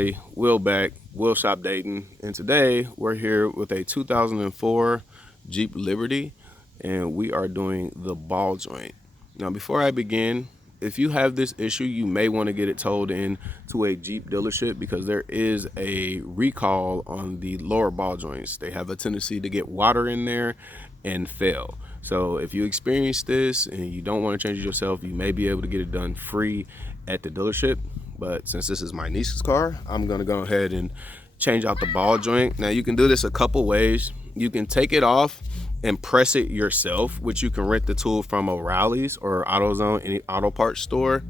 everybody, Will back, Will Shop Dayton, and today we're here with a 2004 Jeep Liberty, and we are doing the ball joint. Now before I begin, if you have this issue, you may want to get it towed in to a Jeep dealership because there is a recall on the lower ball joints. They have a tendency to get water in there and fail. So if you experience this and you don't want to change it yourself, you may be able to get it done free at the dealership. But since this is my niece's car, I'm gonna go ahead and change out the ball joint. Now you can do this a couple ways. You can take it off and press it yourself, which you can rent the tool from O'Reilly's or AutoZone, any auto parts store.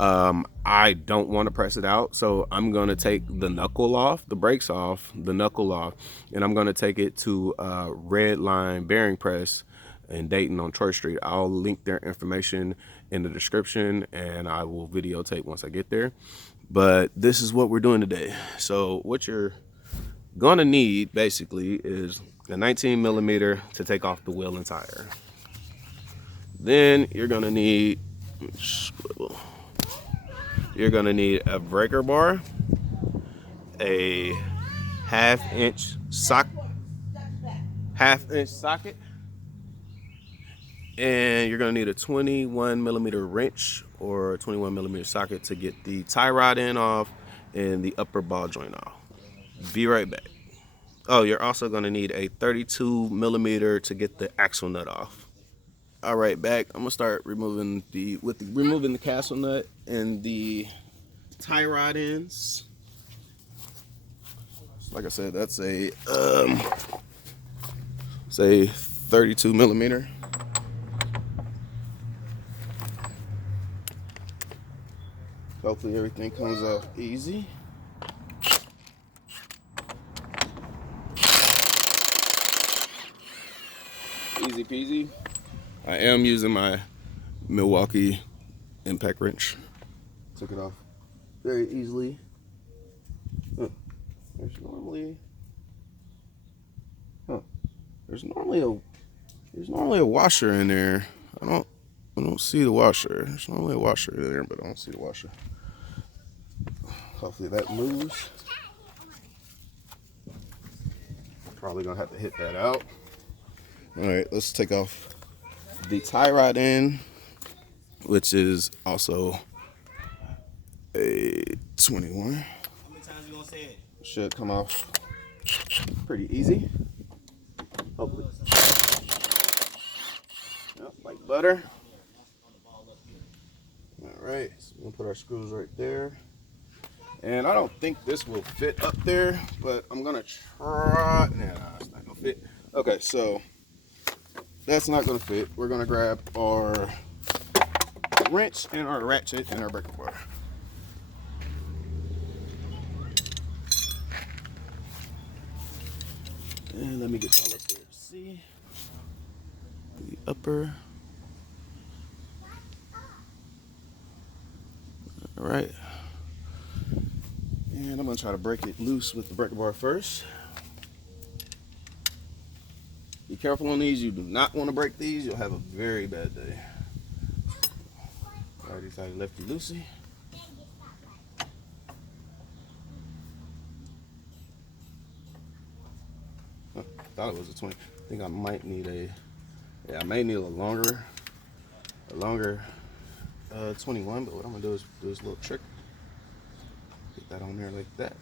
I don't want to press it out, so I'm going to take the knuckle off, the brakes off, the knuckle off, and I'm going to take it to Red Line Bearing Press in Dayton on Troy Street. I'll link their information in the description, and I will videotape once I get there. But this is what we're doing today. So what you're going to need basically is a 19 millimeter to take off the wheel and tire. Then you're going to need a breaker bar, a half-inch socket, and you're going to need a 21 millimeter wrench or a 21 millimeter socket to get the tie rod end off and the upper ball joint off. Be right back. Oh, you're also going to need a 32 millimeter to get the axle nut off. All right, back. I'm gonna start removing the castle nut and the tie rod ends. Like I said, that's a say 32 millimeter. Hopefully everything comes off easy. Easy peasy. I am using my Milwaukee impact wrench. Took it off very easily. There's normally a washer in there. I don't see the washer. There's normally a washer in there, but I don't see the washer. Hopefully that moves. Probably gonna have to hit that out. All right, let's take off the tie rod end, which is also a 21. How many times you gonna say it? Should come off pretty easy. Hopefully. Yep, like butter. All right, so we'll put our screws right there. And I don't think this will fit up there, but I'm gonna try. Nah, it's not gonna fit. Okay, so that's not gonna fit. We're gonna grab our wrench and our ratchet and our breaker bar. And let me get all up there. See the upper. All right. And I'm gonna try to break it loose with the breaker bar first. Be careful on these. You do not want to break these. You'll have a very bad day. Righty tighty, lefty loosey. Oh, thought it was a 20. I think I might need I may need a longer 21. But what I'm gonna do is do this little trick. Get that on there like that.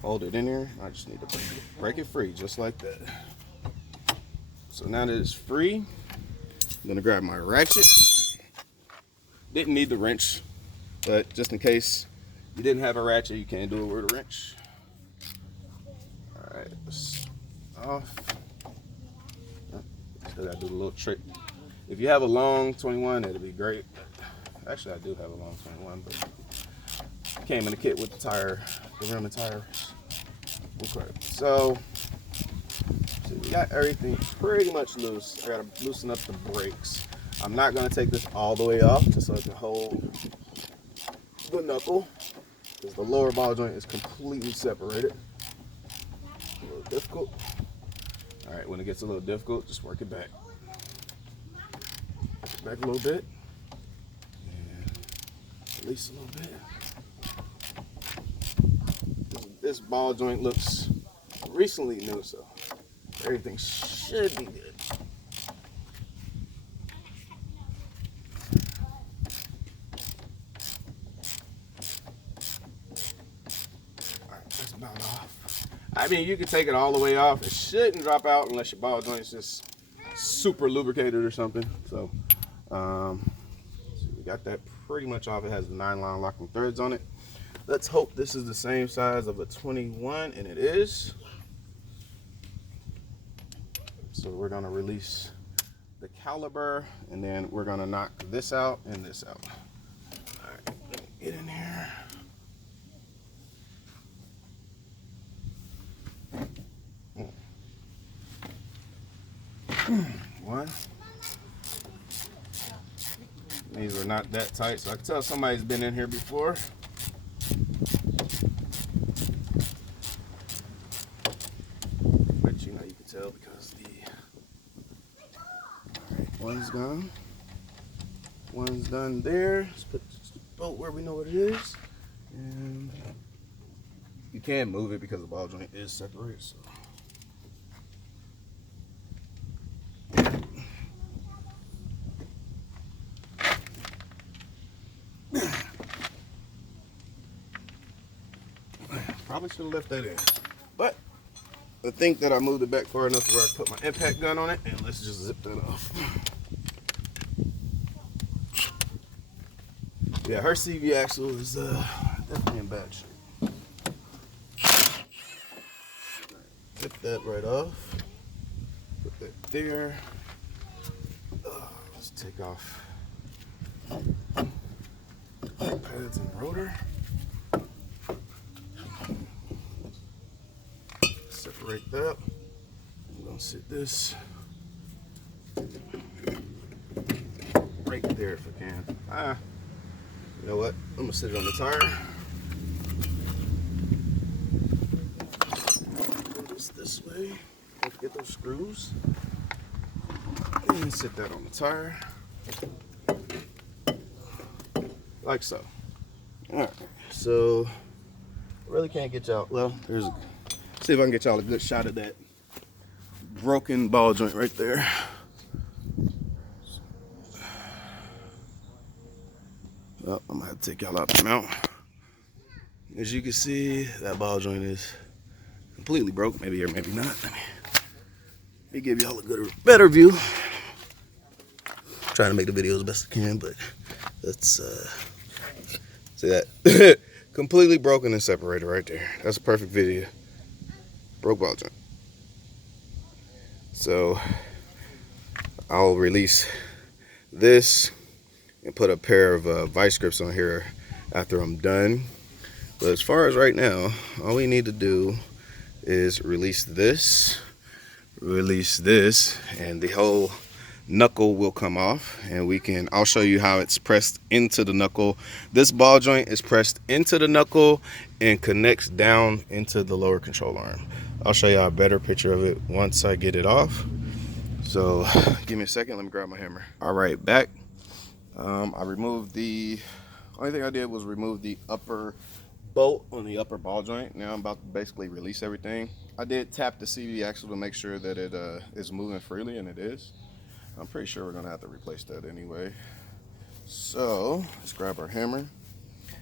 Hold it in there. I just need to break it free, just like that. So now that it's free, I'm gonna grab my ratchet. Didn't need the wrench, but just in case you didn't have a ratchet, you can't do it with a wrench. All right, let's off. Still gotta do the little trick. If you have a long 21, that'd be great. Actually, I do have a long 21, but it came in the kit with the rim and tires. Okay, so we got everything pretty much loose. I gotta loosen up the brakes. I'm not gonna take this all the way off just so I can hold the knuckle, because the lower ball joint is completely separated. A little difficult. All right, when it gets a little difficult, just work it back. Work it back a little bit. And release a little bit. this ball joint looks recently new, so everything should be good. Alright, that's about off. I mean, you can take it all the way off. It shouldn't drop out unless your ball joint's just super lubricated or something. So, so we got that pretty much off. It has the 9-line locking threads on it. Let's hope this is the same size of a 21, and it is. So we're gonna release the caliber, and then we're gonna knock this out and this out. All right, let me get in here. One. These are not that tight, so I can tell somebody's been in here before. But you know, you can tell because the one's gone. One's done there. Let's put the bolt where we know what it is. And you can't move it because the ball joint is separated. So. Probably should have left that in. But I think that I moved it back far enough where I put my impact gun on it, and let's just zip that off. Yeah, her CV axle is definitely in bad shape. Zip that right off. Put that there. Let's take off pads and rotor. Separate that. I'm gonna sit this right there if I can. You know what? I'm gonna sit it on the tire. Do this way. Don't forget those screws. And sit that on the tire. Like so. Alright. So really can't get y'all. Well, see if I can get y'all a good shot of that broken ball joint right there. Well, I'm gonna have to take y'all out the mount. As you can see, that ball joint is completely broke. Maybe or maybe not. Let me give y'all a better view. Trying to make the video as best I can, but let's see that. Completely broken and separated right there. That's a perfect video. Broke ball joint. So I'll release this and put a pair of vice grips on here after I'm done. But as far as right now, all we need to do is release this, and the whole knuckle will come off, and I'll show you how it's pressed into the knuckle. This ball joint is pressed into the knuckle and connects down into the lower control arm. I'll show you a better picture of it once I get it off. So give me a second, let me grab my hammer. All right, back. I removed only thing I did was remove the upper bolt on the upper ball joint. Now I'm about to basically release everything. I did tap the CV axle to make sure that it is moving freely, and it is. I'm pretty sure we're gonna have to replace that anyway. So let's grab our hammer.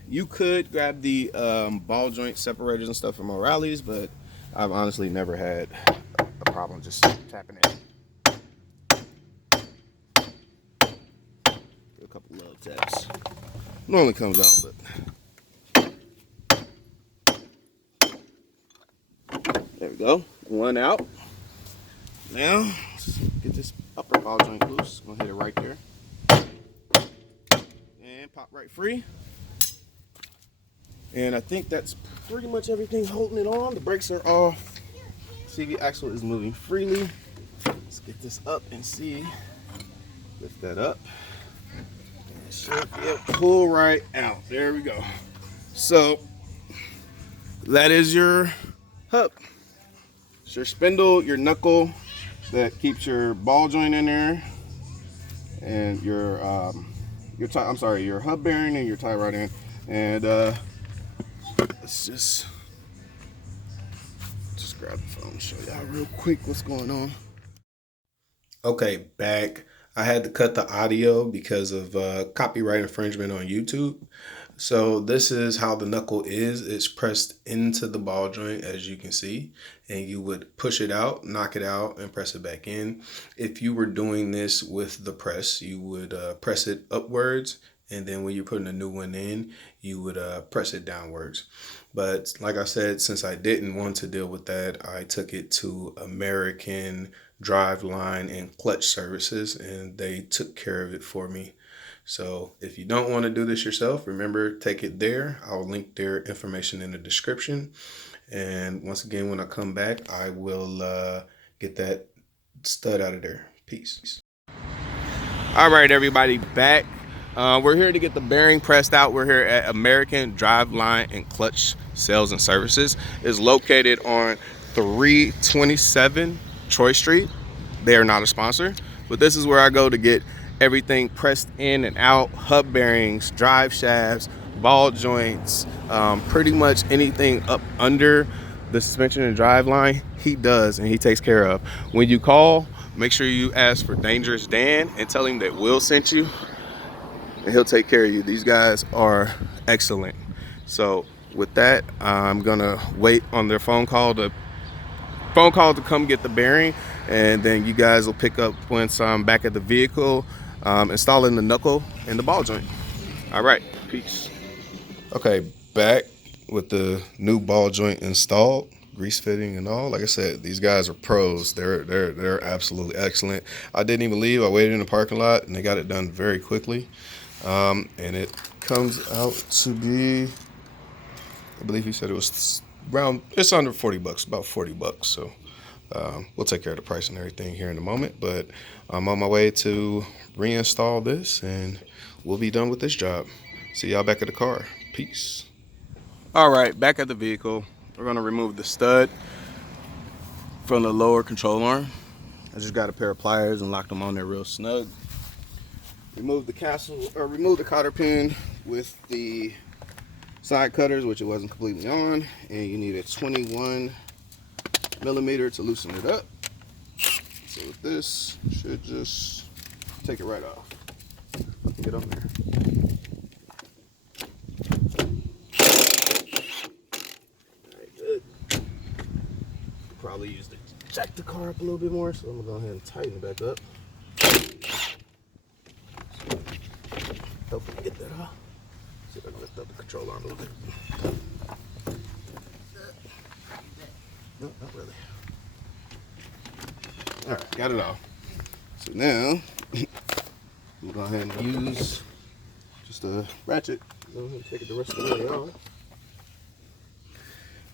You could grab the ball joint separators and stuff from O'Reilly's, but I've honestly never had a problem just tapping it. A couple little taps. Normally comes out, but there we go. One out. Now let's get this upper ball joint loose. I'm gonna hit it right there and pop right free. And I think that's pretty much everything holding it on. The brakes are off. CV axle is moving freely. Let's get this up and see. Lift that up. And it should pull right out. There we go. So that is your hub. It's your spindle, your knuckle that keeps your ball joint in there, and your hub bearing and your tie rod in. And let's just grab the phone and show y'all real quick what's going on. Okay, back. I had to cut the audio because of copyright infringement on YouTube. So this is how the knuckle is. It's pressed into the ball joint, as you can see, and you would push it out, knock it out, and press it back in. If you were doing this with the press, you would press it upwards, and then when you're putting a new one in, you would press it downwards. But like I said, since I didn't want to deal with that, I took it to American Driveline and Clutch Services, and they took care of it for me. So if you don't want to do this yourself, remember, take it there. I'll link their information in the description. And once again, when I come back, I will get that stud out of there. Peace. All right, everybody, back. We're here to get the bearing pressed out. We're here at American Driveline and Clutch Sales and Services. It's located on 327 Troy Street. They are not a sponsor, but this is where I go to get everything pressed in and out: hub bearings, drive shafts, ball joints, pretty much anything up under the suspension and drive line, he does, and he takes care of. When you call, make sure you ask for Dangerous Dan and tell him that Will sent you, and he'll take care of you. These guys are excellent. So with that, I'm gonna wait on their phone call to come get the bearing, and then you guys will pick up once I'm back at the vehicle, installing the knuckle and the ball joint. All right, peace. Okay, back with the new ball joint installed, grease fitting and all. Like I said, these guys are pros. They're absolutely excellent. I didn't even leave. I waited in the parking lot, and they got it done very quickly. And it comes out to be, I believe he said it was around, it's under 40 bucks, about 40 bucks. So we'll take care of the price and everything here in a moment, but I'm on my way to reinstall this, and we'll be done with this job. See y'all back at the car. Peace. All right, back at the vehicle. We're gonna remove the stud from the lower control arm. I just got a pair of pliers and locked them on there real snug. Remove the cotter pin with the side cutters, which it wasn't completely on, and you need a 21 millimeter to loosen it up. So with this, should just take it right off. Get on there. Alright, good. Probably use to jack the car up a little bit more, so I'm gonna go ahead and tighten it back up. So, hopefully get that off. See if I can lift up the control arm a little bit. No, not really. Alright, got it off. So now, we'll go ahead and use just a ratchet. Go ahead and take it the rest of the way off.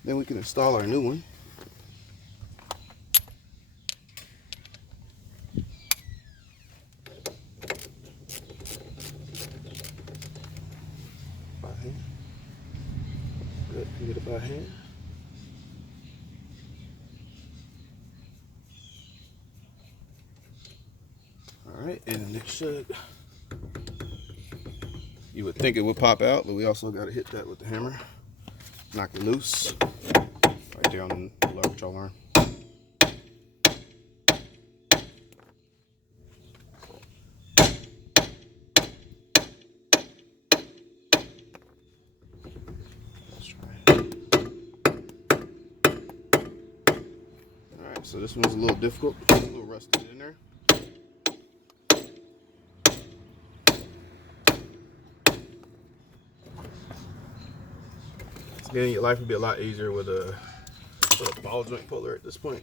Then we can install our new one. By hand. Good, can get it by hand. All right, and it should, you would think it would pop out, but we also got to hit that with the hammer, knock it loose, right there on the lower control arm. Let's try. All right, so this one's a little difficult, it's a little rusted in there. Again, your life would be a lot easier with a ball joint puller at this point.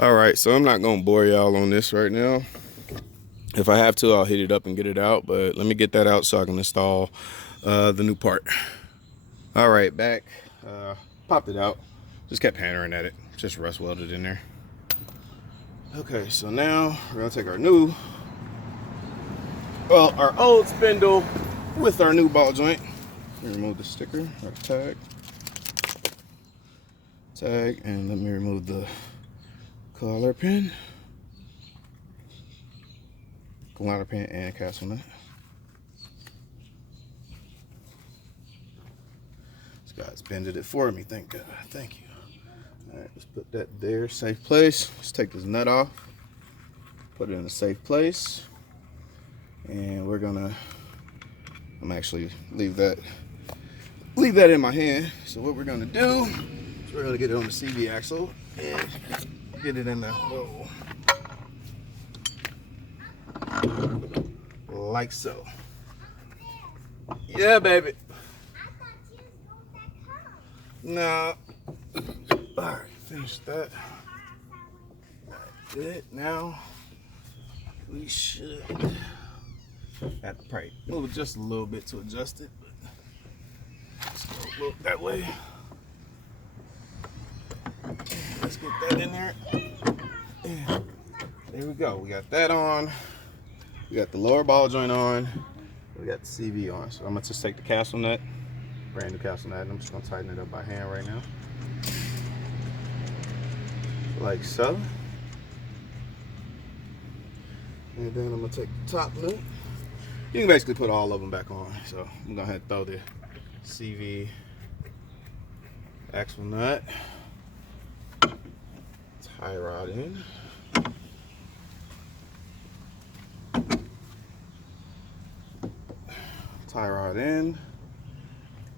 All right, so I'm not gonna bore y'all on this right now. If I have to, I'll heat it up and get it out, but let me get that out so I can install the new part. All right, back, popped it out, just kept hammering at it, just rust welded in there. Okay, so now we're gonna take our old spindle with our new ball joint. Remove the sticker or tag, and let me remove the collar pin and castle nut. This guy's bended it for me, thank God. Thank you. All right, let's put that there, safe place. Let's take this nut off, put it in a safe place, and I'm actually leave that in my hand. So what we're gonna do is we're gonna get it on the CV axle and get it in the hole like so. Yeah, baby. No. All right, finish that. That's it. Now we should have to probably move it just a little bit to adjust it. Let's go a little that way. Let's get that in there. And there we go. We got that on. We got the lower ball joint on. We got the CV on. So I'm gonna just take the castle nut, brand new castle nut, and I'm just gonna tighten it up by hand right now. Like so. And then I'm gonna take the top nut. You can basically put all of them back on. So I'm gonna go ahead and throw the CV axle nut, tie rod in,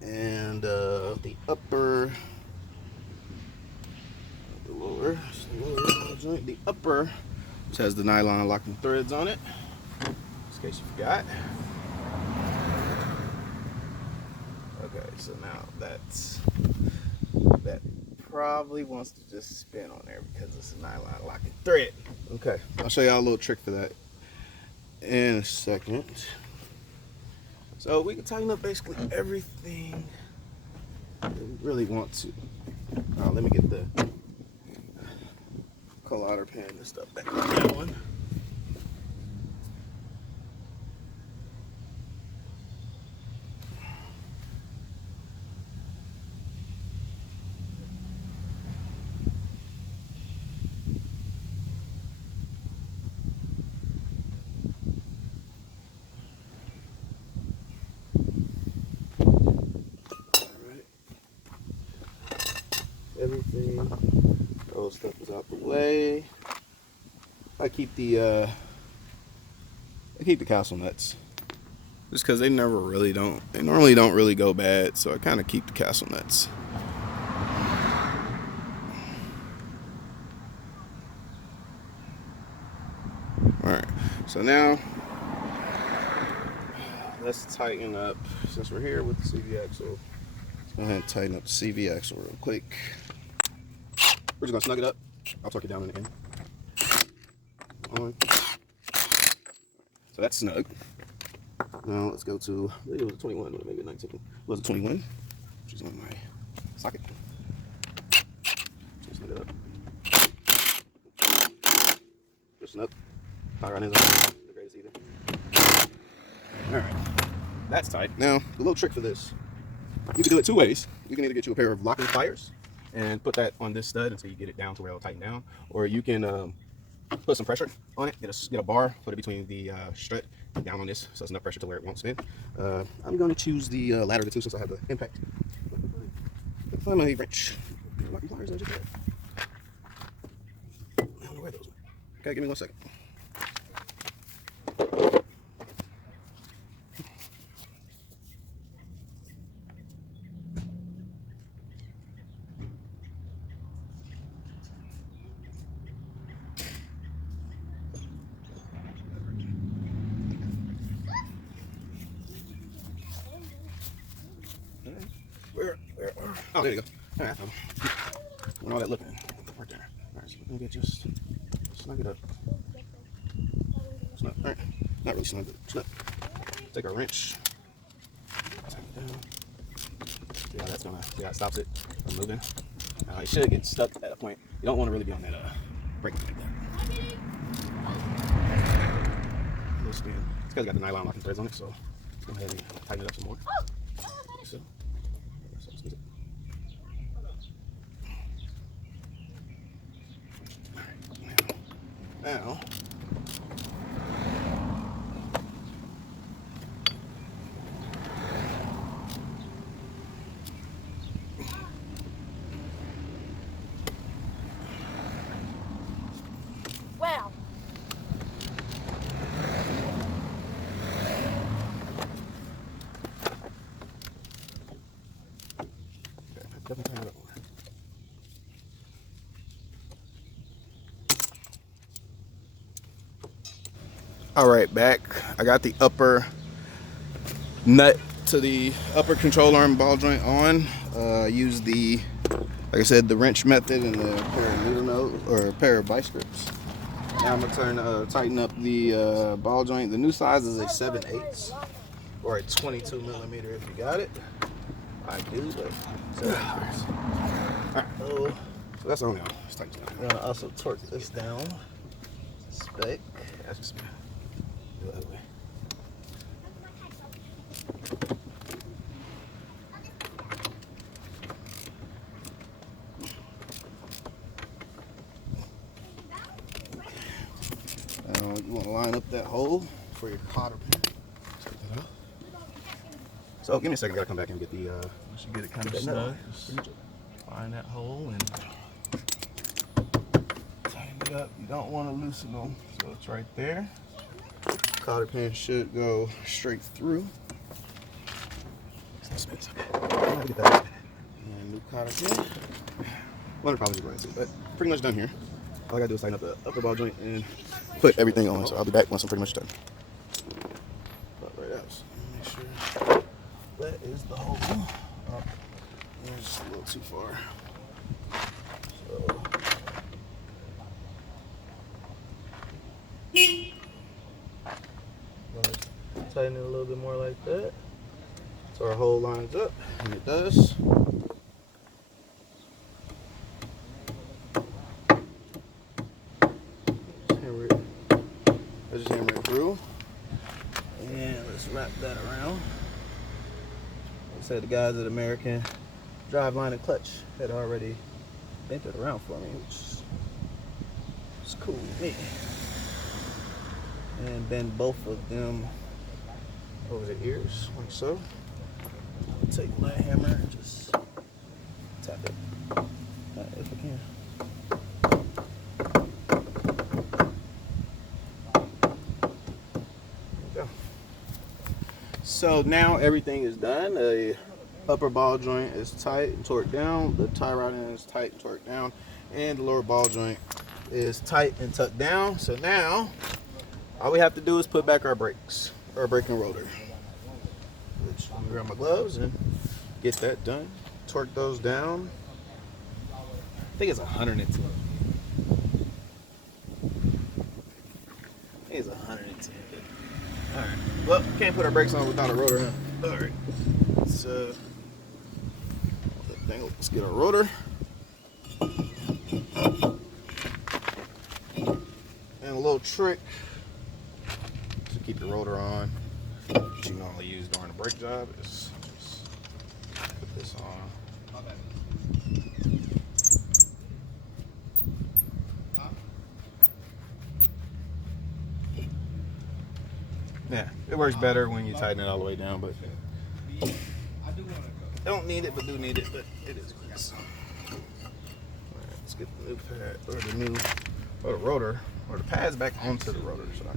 and the upper, the lower joint, the upper, which has the nylon locking threads on it, just in case you forgot. Okay, so now that probably wants to just spin on there because it's a nylon locking thread. Okay, I'll show y'all a little trick for that in a second. So we can tighten up basically everything that we really want to. Let me get the collar pin and stuff back on that one. Everything, those stuff is out the way. I keep the castle nuts just because they normally don't really go bad, so I kind of keep the castle nuts. All right, so now let's tighten up, since we're here with the CV axle. Let's go ahead and tighten up the CV axle real quick. We're just gonna snug it up. I'll tuck it down in the end. So that's snug. Now let's go to, I believe it was a 21 or maybe a 19. It was a 21, which is on my socket. So snug it up. Just snug. Tie around his arm. The greatest either. Alright. That's tight. Now, the little trick for this, you can do it two ways. You can either get you a pair of locking pliers and put that on this stud until you get it down to where it'll tighten down, or you can put some pressure on it, get a bar, put it between the strut down on this so it's enough pressure to where it won't spin. I'm going to choose the latter of the two since I have the impact. Find my wrench. Locking pliers, I just had. I don't know where those went. Okay, give me 1 second. Where? Oh, there you go. All right, when all that looking right there. All right, so we're gonna get just snug it up. Snug. All right, not really snug, but snug. Take our wrench. Tighten it down. See how that's gonna. See how it stops it from moving. It should get stuck at a point. You don't want to really be on that brake like that. A little spin. It's because it's got the nylon locking threads on it, so Go ahead and tighten it up some more. So, that sounds good. Now, wow. definitely tighten it up more. All right, back. I got the upper nut to the upper control arm ball joint on. Use the, like I said, the wrench method and the pair of needle nose or a pair of vice grips. Now I'm gonna tighten up the ball joint. The new size is a 7/8 or a 22 millimeter if you got it. I do, but 7/8. All right, so that's on now. Let's tighten it down. I'm gonna also torque this down. Spec. That's just go that way. You want to line up that hole for your cotter pin. Check that out. So give me a second. I gotta come back and get the. Once you get it kind of snug, just find that hole and Tighten it up. You don't want to loosen them. So it's right there. Cotter pin should go straight through. Look at that. And new cotter pin. One of the problems is right, but pretty much done here. All I gotta do is tighten up the upper ball joint and put everything on. So I'll be back once I'm pretty much done. Pop right out. So make sure that is the hole. Oh, it's just a little too far. So. Tighten it a little bit more like that. So our hole lines up, and it does. Just hammer it through. And let's wrap that around. Like I said, the guys at American Driveline and Clutch had already bent it around for me, which is cool with me. And bend both of them over the ears, like so. I'll take my hammer and just tap it if I can. So now everything is done. The upper ball joint is tight and torqued down. The tie rod end is tight and torqued down. And the lower ball joint is tight and tucked down. So now all we have to do is put back our brakes, or braking rotor. Which I'm gonna grab my gloves and get that done. Torque those down. I think it's 110. I think it's 110. Alright. Well, can't put our brakes on without a rotor, huh? Alright. Let's get our rotor. And a little trick to keep your rotor on, which you normally use during a brake job, is just put this on. Yeah, it works better when you tighten it all the way down, but don't need it, but do need it, but it is grease. Alright, let's get the new pad, or the rotor, or the pads back onto the rotor. Sorry.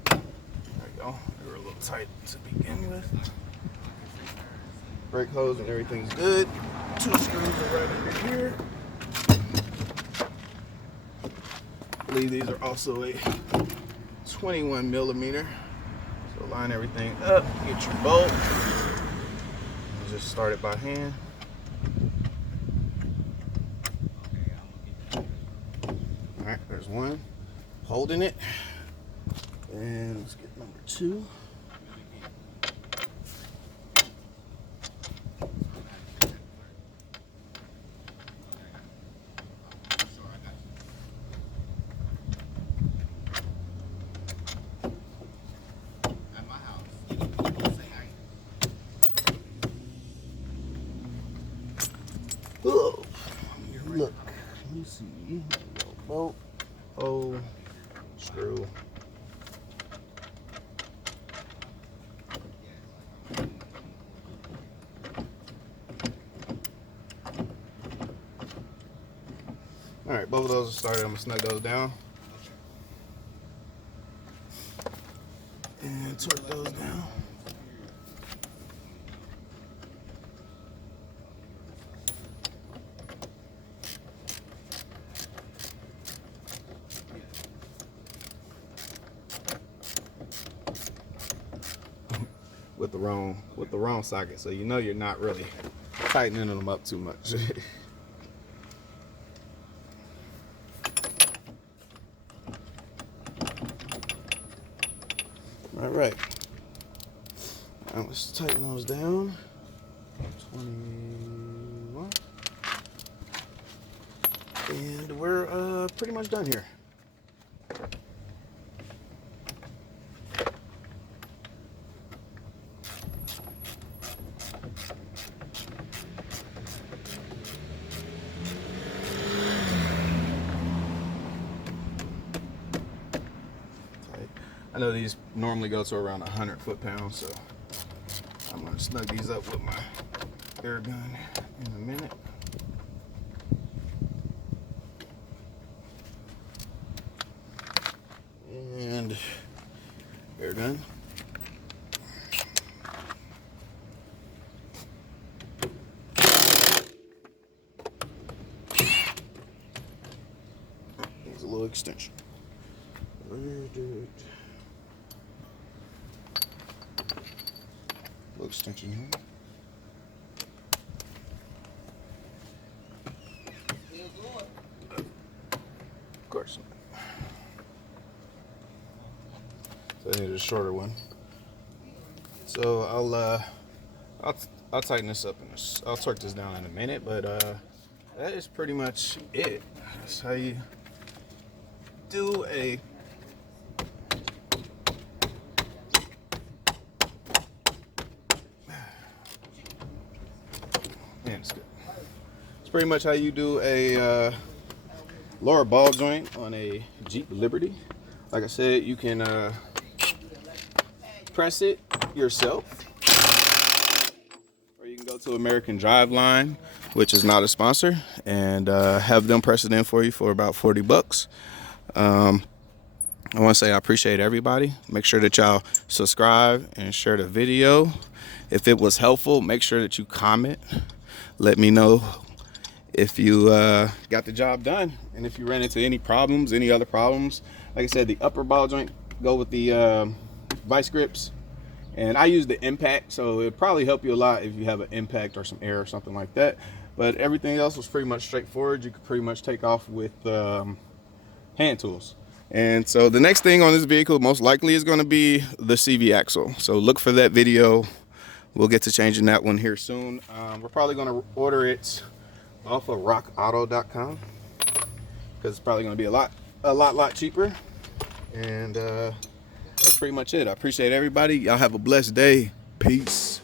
There we go. They were a little tight to begin with. Brake hose and everything's good. 2 screws are right under here. I believe these are also a 21 millimeter. So line everything up, get your bolt. And just start it by hand. Alright, there's one. Holding it. And let's get number 2. hole, screw. All right, both of those are started. I'm gonna snug those down and torque those down. with the wrong socket, so you know you're not really tightening them up too much. All right, now let's tighten those down. 21, and we're pretty much done here. I know these normally go to around 100 foot-pounds, so I'm gonna snug these up with my air gun in a minute. And air gun. Needs a little extension. Where did it? Little extension here. Of course not. So I need a shorter one. So I'll tighten this up and I'll torque this down in a minute, but that is pretty much it. That's how you do a it's good. It's pretty much how you do a lower ball joint on a Jeep Liberty. Like I said, you can press it yourself, or you can go to American Driveline, which is not a sponsor, and have them press it in for you for about 40 bucks. I want to say I appreciate everybody. Make sure that y'all subscribe and share the video. If it was helpful, make sure that you comment. Let me know if you got the job done, and if you ran into any problems, any other problems. Like I said, the upper ball joint go with the vice grips, and I use the impact, so it'd probably help you a lot if you have an impact or some air or something like that. But everything else was pretty much straightforward. You could pretty much take off with hand tools. And so the next thing on this vehicle most likely is going to be the CV axle. So look for that video. We'll get to changing that one here soon. We're probably going to order it off of rockauto.com because it's probably going to be a lot cheaper. And that's pretty much it. I appreciate everybody. Y'all have a blessed day. Peace.